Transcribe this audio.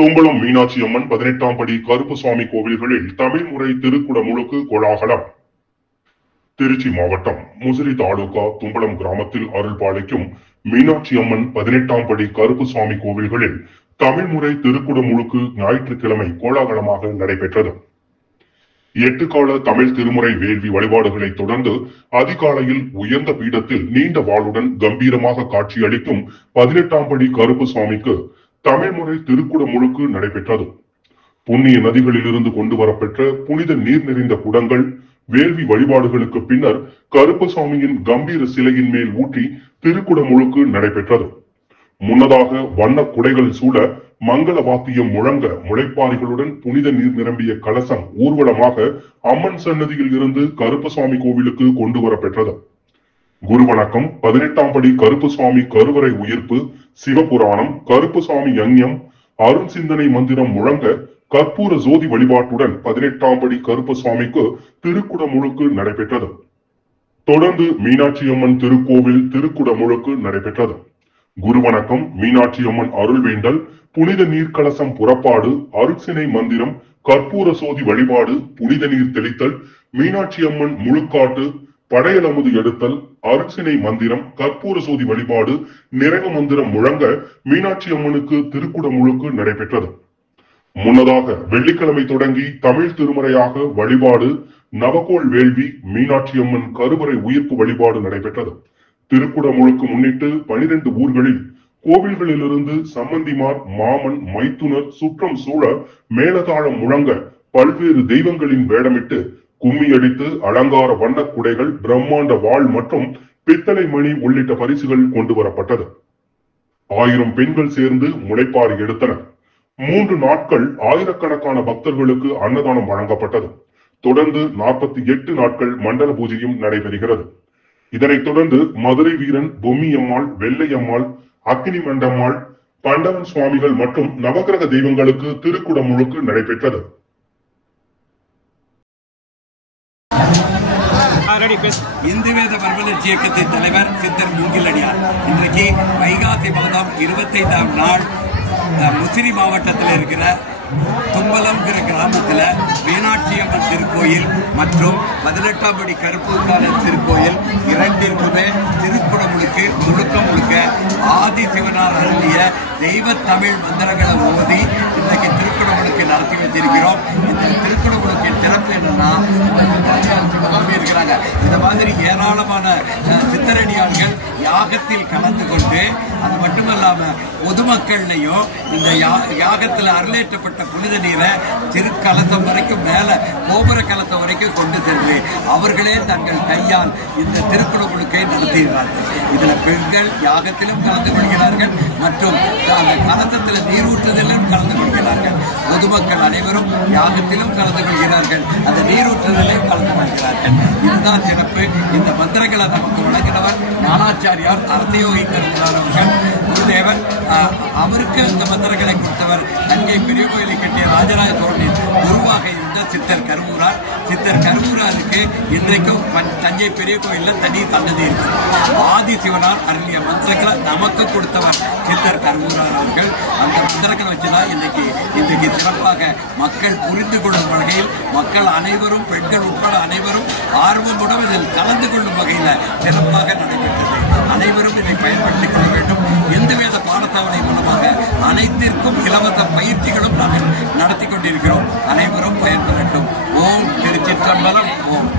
தும்பலம் மீனாட்சி அம்மன் 18ஆம் படி கருப்புசாமி கோவில்களில் தமிழ் முறை திருக்குட முழுக்கு கோலாகலம். திருச்சி மாவட்டம் முசிறி தாலுகா தும்பலம் கிராமத்தில் அருள்பாலிக்கும் மீனாட்சி அம்மன் 18ஆம் படி கருப்புசாமி கோவில்களில் தமிழ் முறை திருக்குட முழுக்கு ஞாயிற்றுக்கிழமை கோலாகலமாக நடைபெற்றது. 8 கால தமிழ் திருமுறை வேள்வி வழிபாடுகளை தொடர்ந்து அதிகாலையில் உயர்ந்த பீடத்தில் நீண்ட வாளுடன் கம்பீரமாக காட்சியளிக்கும் 18ஆம் படி கருப்புசாமிக்கு தமிழ் முறை திருக்குட முழுக்கு நடைபெற்றது. புண்ணிய நதிகளில் இருந்து கொண்டு வரப்பெற்ற புனித நீர் நிறைந்த குடங்கள் வேள்வி வழிபாடுகளுக்கு பின்னர் கருப்புசாமியின் கம்பீர சிலையின் மேல் ஊற்றி திருக்குட முழுக்கு நடைபெற்றது. முன்னதாக வண்ண குடைகள் சூழ மங்கள வாத்தியம் முழங்க முளைப்பாரிகளுடன் புனித நீர் நிரம்பிய கலசம் ஊர்வலமாக அம்மன் சன்னதியில் இருந்து கருப்புசாமி கோவிலுக்கு கொண்டு வரப்பெற்றது. குரு வணக்கம், 18ஆம் படி கருப்புசாமி கருவறை உயிர்ப்பு, சிவபுராணம், கருப்புசாமி யஞ்ஞம், அருண் சிந்தனை மந்திரம் முழங்க கற்பூர ஜோதி வழிபாட்டுடன் 18ஆம் படி கருப்புசாமிக்கு திருக்குட முழுக்கு நடைபெற்றது. தொடர்ந்து மீனாட்சி அம்மன் திருக்கோவில் திருக்குட முழுக்கு நடைபெற்றது. குரு வணக்கம், மீனாட்சி அம்மன் அருள் வேண்டல், புனித நீர் கலசம் புறப்பாடு, அருட்சினை மந்திரம், கற்பூர சோதி வழிபாடு, புனித நீர் தெளித்தல், மீனாட்சி அம்மன் முழுக்காட்டு, படையலமுது எடுத்தல், அருட்சினை மந்திரம், கற்பூர சோதி வழிபாடு, நிறைவு மந்திரம் முழங்க மீனாட்சி அம்மனுக்கு திருக்குட முழுக்கு நடைபெற்றது. முன்னதாக வெள்ளிக்கிழமை தொடங்கி தமிழ் திருமுறையாக வழிபாடு, நவகோள் வேள்வி, மீனாட்சி அம்மன் கருவறை உயிர்ப்பு வழிபாடு நடைபெற்றது. திருக்குட முழுக்கு முன்னிட்டு 12 ஊர்களில் கோவில்களிலிருந்து சம்பந்திமார், மாமன், மைத்துனர் சுற்றம் சூழ மேலதாளம் முழங்க பல்வேறு தெய்வங்களின் வேடமிட்டு கும்மி அடித்து அலங்கார வண்ண குடைகள், பிரம்மாண்ட வாள் மற்றும் பித்தளை மணி உள்ளிட்ட பரிசுகள் கொண்டு வரப்பட்டது. 1000 பெண்கள் சேர்ந்து முளைப்பாரி எடுத்தனர். 3 நாட்கள் ஆயிரக்கணக்கான பக்தர்களுக்கு அன்னதானம் வழங்கப்பட்டது. தொடர்ந்து 48 நாட்கள் மண்டல பூஜையும் நடைபெறுகிறது. இதனைத் தொடர்ந்து மதுரை வீரன், பொம்மியம்மாள், வெள்ளையம்மாள், அக்னி மண்டம்மாள், பண்டவன் சுவாமிகள் மற்றும் நவகிரக தெய்வங்களுக்கு திருக்குட முழுக்கு நடைபெற்றது. இந்து வேத பரவலட்சி இயக்கத்தின் தலைவர் சித்தர் மூங்கிலடியார் இன்றைக்கு வைகாசி மாதம் 25ஆம் நாள் முசிறி மாவட்டத்தில் இருக்கிற தும்பலம்ங்கிற கிராமத்தில் மீனாட்சி அம்மன் திருக்கோயில் மற்றும் 18ஆம் படி கருப்பூசாமி திருக்கோயில் இரண்டிற்குமே திருக்குட முழுக்கு முழுக்க ஆதி சிவனார் அருளிய தெய்வ தமிழ் மந்திரங்களை ஓதி இன்றைக்கு திருக்குட முழுக்கு நடத்தி வச்சிருக்கிறோம். இந்த திருக்குட முழுக்கின் சிறப்பு என்னன்னா, சிவகாமி இருக்கிறாங்க. இந்த மாதிரி ஏராளமான சித்தரடியார்கள் யாகத்தில் கலந்து கொண்டு, அது மட்டுமல்லாம பொதுமக்கள்லையும் இந்த யாகத்தில் அருளேற்றப்பட்ட புனித நீரை திருக்கலசம் வரைக்கும் மேல கோபுர கலசம் வரைக்கும் கொண்டு சென்று அவர்களே தங்கள் கையால் இந்த திருக்குட முழுக்கை நடத்துகிறார்கள். இதுல பெண்கள் யாகத்திலும் கலந்து கொள்கிறார்கள் மற்றும் அந்த கலசத்தில் நீரூற்றுதலும் கலந்து கொள்கிறார்கள். பொதுமக்கள் அனைவரும் யாகத்திலும் கலந்து கொள்கிறார்கள், அந்த நீரூற்றுதலையும் கலந்து கொள்கிறார்கள். இதுதான் சிறப்பு. இந்த மந்திரங்களை நமக்கு வழங்கினவர் ஞானாச்சாரியார் அரசயோகித்தர் அவர்கள், குருதேவர். அவருக்கு இந்த மந்திரங்களை கொடுத்தவர் தஞ்சை பெரிய கோயிலை கட்டிய ராஜராஜ சோழனின் குருவாக இருந்த சித்தர் கருவூரார். சித்தர் கருவூராருக்கு இன்றைக்கும் தஞ்சை பெரிய கோயிலில் தனி சன்னதி இருக்கு. ஆதி சிவனார் அருளிய மந்திரங்களை நமக்கு கொடுத்தவர் சித்தர் கருவூரார் அவர்கள். அந்த மந்திரங்களை வச்சுதான் இன்றைக்கு சிறப்பாக மக்கள் புரிந்து கொள்ளும் வகையில் மக்கள் அனைவரும், பெண்கள் உட்பட அனைவரும் ஆர்வமுடன் இதில் கலந்து கொள்ளும் வகையில் சிறப்பாக நடைபெற்றது. அனைவரும் இதை பயன்படுத்திக் கொள்ள வேண்டும். இந்து வேத பாடசாலை மூலமாக அனைத்திற்கும் இலவச பயிற்சிகளும் நாங்கள் நடத்தி கொண்டிருக்கிறோம். அனைவரும் பயன்பெறட்டும். ஓம் திருச்சிற்றம்பலம். ஓம்